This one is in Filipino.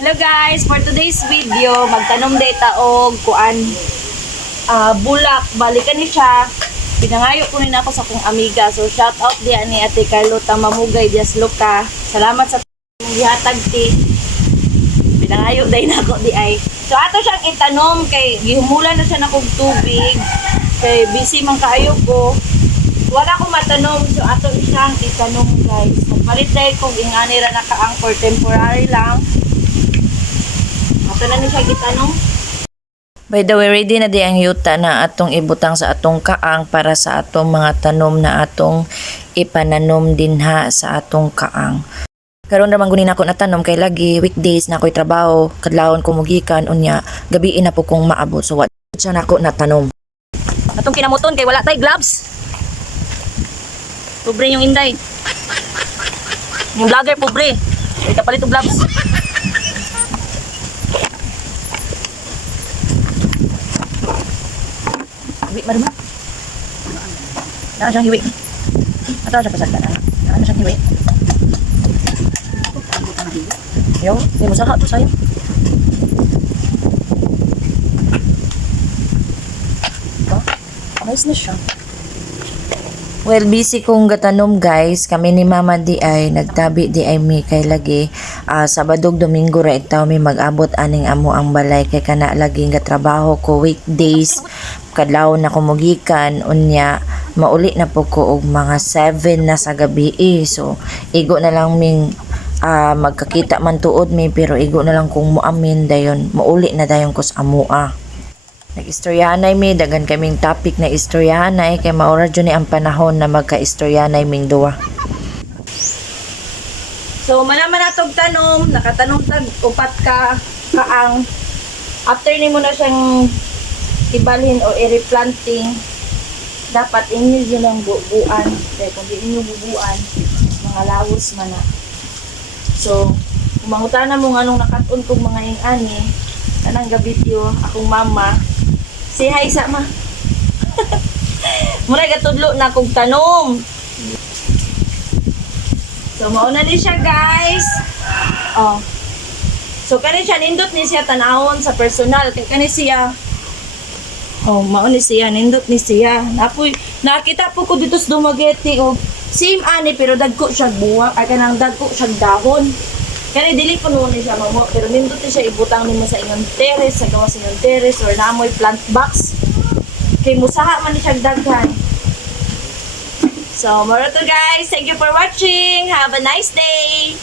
Hello guys, for today's video, magtanom data og kuan bulak, balikan ni siya. Pinangayo ko rin ako sa kong amiga. So shout out diya ni Ate Carlota Mamugay Dias Luca. Salamat sa gihatag ti. Pinangayo day na ako di ay. So ato siyang itanom kay gihumulan na siya na kog tubig. Kay busy man kaayo ko. Wala ko matanom, so ato siyang itanom guys. Magpalit dahil kung ingani ra nakaang for temporary lang. Ato na ni siya gitanong. By the way, ready na di ang yuta na atong ibutang sa atong kaang para sa atong mga tanom na atong ipananom dinha sa atong kaang. Karon ra man gunin ako natanom kay lagi weekdays na ako'y trabaho, kadlawon ko mugikan unya, gabi na po kong maabot. So what siya nako natanom. Atong kinamuton kay wala tay gloves. Pobre yung inday. Yung vlogger pobre. Kay kapalit og gloves. Hiwi ba naman? Naan siyang hiwi. Ato siya pasagda na. Naan siyang hiwi. Yo, hindi mo saha to sa'yo. Ito, nice na siya. Well, busy kong gatanom guys. Kami ni Mama di ay nagtabi di ay mi kay lagi. Sabadog Domingo ra itaw mi mag-abot aning amo ang balay kay kana laging gatrabaho ko weekdays. Kadlaw na ko mugikan unya mauli na po ko og mga 7 na sa gabi. So igo na lang ming magkakita man tuod mi pero igo na lang kung muamin dayon mauli na dayon ko sa amoa. Nag-istoryahanay mi, dagan kaming topic na istoryahanay kay maura dyan ang panahon na magka-istoryahanay ming duwa. So, manaman natong tanom, nakatanong tag upat ka kaang. After ni mo na siyang ibalhin o i-replanting, dapat inyo yun ang buuan. Kaya kung di inyo bubuan, mga lawos man na. So, kung mangutana mo nga nung nakatun kong mga ingani, kanang gabidyo, akong mama, say hi sa ma. Muna gatudlo na kong tanom. So, mauna ni siya guys. Oh. So, kani siya, nindot ni siya tanawon sa personal. Kaya kani siya, oh, mauna siya, nindot ni siya. Napoy, nakita po ko dito sa Dumaguete. Oh, same ani, pero dagko siya buwak. Ay, kanang dagko siya dahon. Kaya dili ko noon siya mamo, pero nindot siya ibutang nimo sa inyong terrace, sa gawas inyong terrace, or namoy plant box. Kay musaha man ni siya daghan. So, moro to guys. Thank you for watching. Have a nice day.